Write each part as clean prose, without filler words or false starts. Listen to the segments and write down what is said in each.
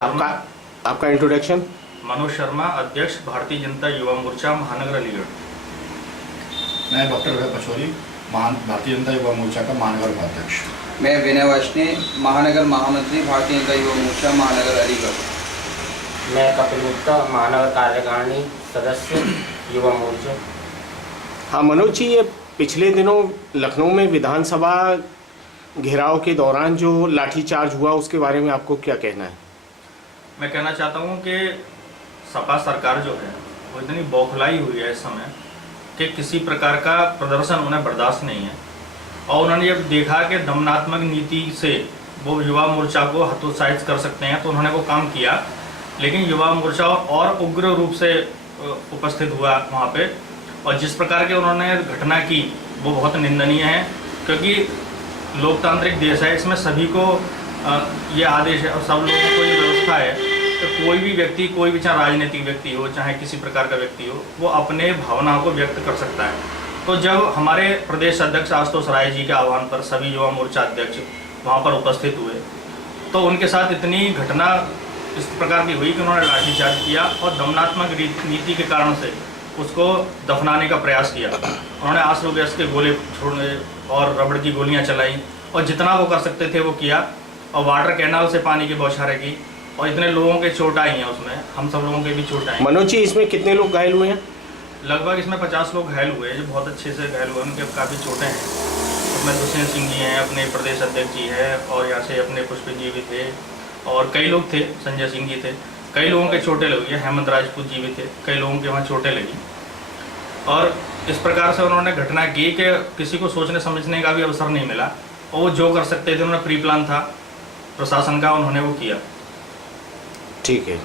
आपका आपका इंट्रोडक्शन। मनोज शर्मा, अध्यक्ष भारतीय जनता युवा मोर्चा महानगर अलीगढ़। मैं डॉक्टर वैभव पचौरी, भारतीय जनता युवा मोर्चा का महानगर उपाध्यक्ष। मैं विनय वाशने, महानगर महामंत्री भारतीय जनता युवा मोर्चा महानगर अलीगढ़। मैं कपिल गुप्ता, महानगर कार्यकारिणी सदस्य युवा मोर्चा। हाँ मनोज जी, ये पिछले दिनों लखनऊ में विधानसभा घेराव के दौरान जो लाठीचार्ज हुआ उसके बारे में आपको क्या कहना है? मैं कहना चाहता हूं कि सपा सरकार जो है वो इतनी बौखलाई हुई है इस समय कि किसी प्रकार का प्रदर्शन उन्हें बर्दाश्त नहीं है। और उन्होंने जब देखा कि दमनात्मक नीति से वो युवा मोर्चा को हतोत्साहित कर सकते हैं तो उन्होंने वो काम किया। लेकिन युवा मोर्चा और उग्र रूप से उपस्थित हुआ वहाँ पे, और जिस प्रकार के उन्होंने घटना की वो बहुत निंदनीय है, क्योंकि लोकतांत्रिक देश है, इसमें सभी को ये आदेश है और सब लोगों को ये व्यवस्था है कि कोई भी व्यक्ति, कोई भी चाहे राजनीतिक व्यक्ति हो चाहे किसी प्रकार का व्यक्ति हो, वो अपने भावनाओं को व्यक्त कर सकता है। तो जब हमारे प्रदेश अध्यक्ष आशुतोष राय जी के आह्वान पर सभी युवा मोर्चा अध्यक्ष वहाँ पर उपस्थित हुए तो उनके साथ इतनी घटना इस प्रकार की हुई कि उन्होंने लाठीचार्ज किया और दमनात्मक नीति के कारण से उसको दफनाने का प्रयास किया। उन्होंने आंसू गैस के गोले छोड़ने और रबड़ की गोलियां चलाई और जितना वो कर सकते थे वो किया, और वाटर कैनाल से पानी की बौछारें की, और इतने लोगों के चोट आई हैं उसमें, हम सब लोगों के भी चोट आई। मनोज जी, इसमें कितने लोग घायल हुए हैं? लगभग इसमें 50 लोग घायल हुए हैं, जो बहुत अच्छे से घायल हुए, उनके काफ़ी चोटें हैं। उसमें दुष्यंत सिंह जी हैं, अपने प्रदेश अध्यक्ष जी है, और यहाँ से अपने पुष्प जी भी थे, और कई लोग थे, संजय सिंह जी थे, कई लोगों के चोटें लगी है, हेमंत राजपूत जी भी थे, कई लोगों के वहाँ चोटें लगी। और इस प्रकार से उन्होंने घटना की कि किसी को सोचने समझने का भी अवसर नहीं मिला, और वो जो कर सकते थे उन्होंने प्री प्लान था प्रशासन का, उन्होंने वो किया। ठीक है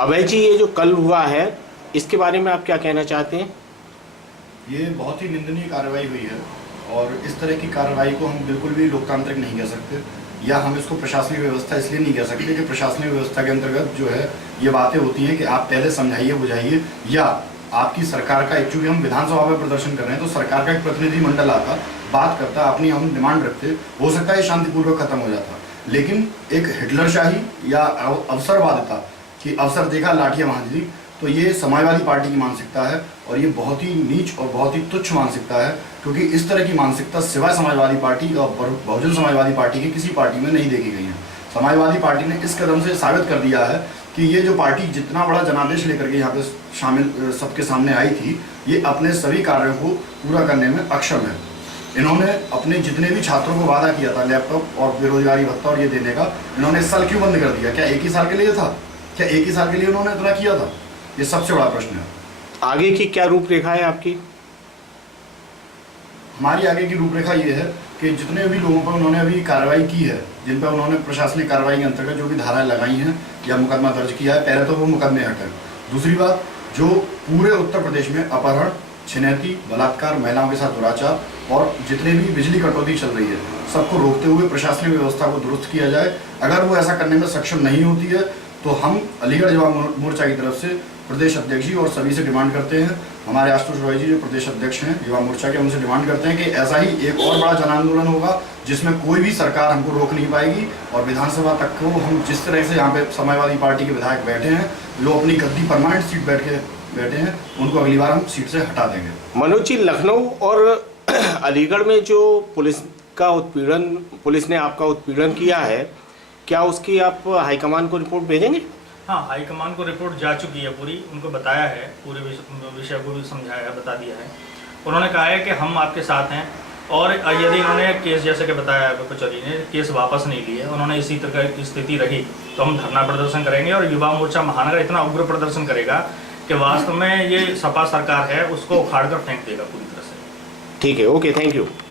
अभय जी, ये जो कल हुआ है इसके बारे में आप क्या कहना चाहते हैं? ये बहुत ही निंदनीय कार्रवाई हुई है, और इस तरह की कार्रवाई को हम बिल्कुल भी लोकतांत्रिक नहीं कह सकते, या हम इसको प्रशासनिक व्यवस्था इसलिए नहीं कह सकते कि प्रशासनिक व्यवस्था के अंतर्गत जो है ये बातें होती हैं कि आप पहले समझाइए बुझाइए, या आपकी सरकार का, चूँकि हम विधानसभा में प्रदर्शन कर रहे हैं तो सरकार का एक प्रतिनिधिमंडल आता, बात करता, अपनी हम डिमांड रखते, हो सकता है शांतिपूर्वक खत्म हो जाता। लेकिन एक हिटलरशाही या अवसरवादिता कि अवसर देखा लाठियां बांध दी, तो ये समाजवादी पार्टी की मानसिकता है, और ये बहुत ही नीच और बहुत ही तुच्छ मानसिकता है, क्योंकि इस तरह की मानसिकता सिवाय समाजवादी पार्टी और बहुजन समाजवादी पार्टी की किसी पार्टी में नहीं देखी गई है। समाजवादी पार्टी ने इस कदम से साबित कर दिया है कि ये जो पार्टी जितना बड़ा जनादेश लेकर के यहाँ पे शामिल सबके सामने आई थी, ये अपने सभी कार्यों को पूरा करने में अक्षम है। इन्होंने अपने जितने भी छात्रों को वादा किया था लैपटॉप और बेरोजगारी भत्ता और ये देने का, इन्होंने इस साल क्यों बंद कर दिया? क्या एक ही साल के लिए था? क्या एक ही साल के लिए उन्होंने इतना किया था? ये सबसे बड़ा प्रश्न है। आगे की क्या रूपरेखा है आपकी? हमारी आगे की रूपरेखा ये है कि जितने भी लोगों पर उन्होंने अभी कार्रवाई की है, जिन पर उन्होंने प्रशासनिक कार्रवाई के अंतर्गत जो भी धाराएं लगाई हैं या मुकदमा दर्ज किया है, पहले तो वो मुकदमे हटें। दूसरी बात, जो पूरे उत्तर प्रदेश में अपहरण, छिनैती, बलात्कार, महिलाओं के साथ दुराचार और जितने भी बिजली कटौती चल रही है, सबको रोकते हुए प्रशासनिक व्यवस्था को दुरुस्त किया जाए। अगर वो ऐसा करने में सक्षम नहीं होती है तो हम अलीगढ़ युवा मोर्चा की तरफ से प्रदेश अध्यक्ष जी और सभी से डिमांड करते हैं, हमारे आशुतोष राय जी जो प्रदेश अध्यक्ष हैं युवा मोर्चा के, उनसे डिमांड करते हैं कि ऐसा ही एक और बड़ा जन आंदोलन होगा जिसमें कोई भी सरकार हमको रोक नहीं पाएगी, और विधानसभा तक को हम जिस तरह से यहाँ पे समाजवादी पार्टी के विधायक बैठे हैं, जो अपनी गद्दी परमानेंट सीट बैठे हैं, उनको अगली बार हम सीट से हटा देंगे। मनोज जी, लखनऊ और अलीगढ़ में जो पुलिस ने आपका उत्पीड़न किया है, क्या उसकी आप हाईकमान को रिपोर्ट भेजेंगे? हाँ, हाईकमान को रिपोर्ट जा चुकी है पूरी, उनको बताया है, पूरे विषय को भी समझाया, बता दिया है। उन्होंने कहा है कि हम आपके साथ हैं, और यदि इन्होंने केस, जैसे कि बताया पचौरी ने, केस वापस नहीं लिए, उन्होंने इसी तरह की स्थिति रही तो हम धरना प्रदर्शन करेंगे, और युवा मोर्चा महानगर इतना उग्र प्रदर्शन करेगा कि वास्तव में ये सपा सरकार है उसको उखाड़ कर फेंक देगा पूरी तरह से। ठीक है, ओके, थैंक यू।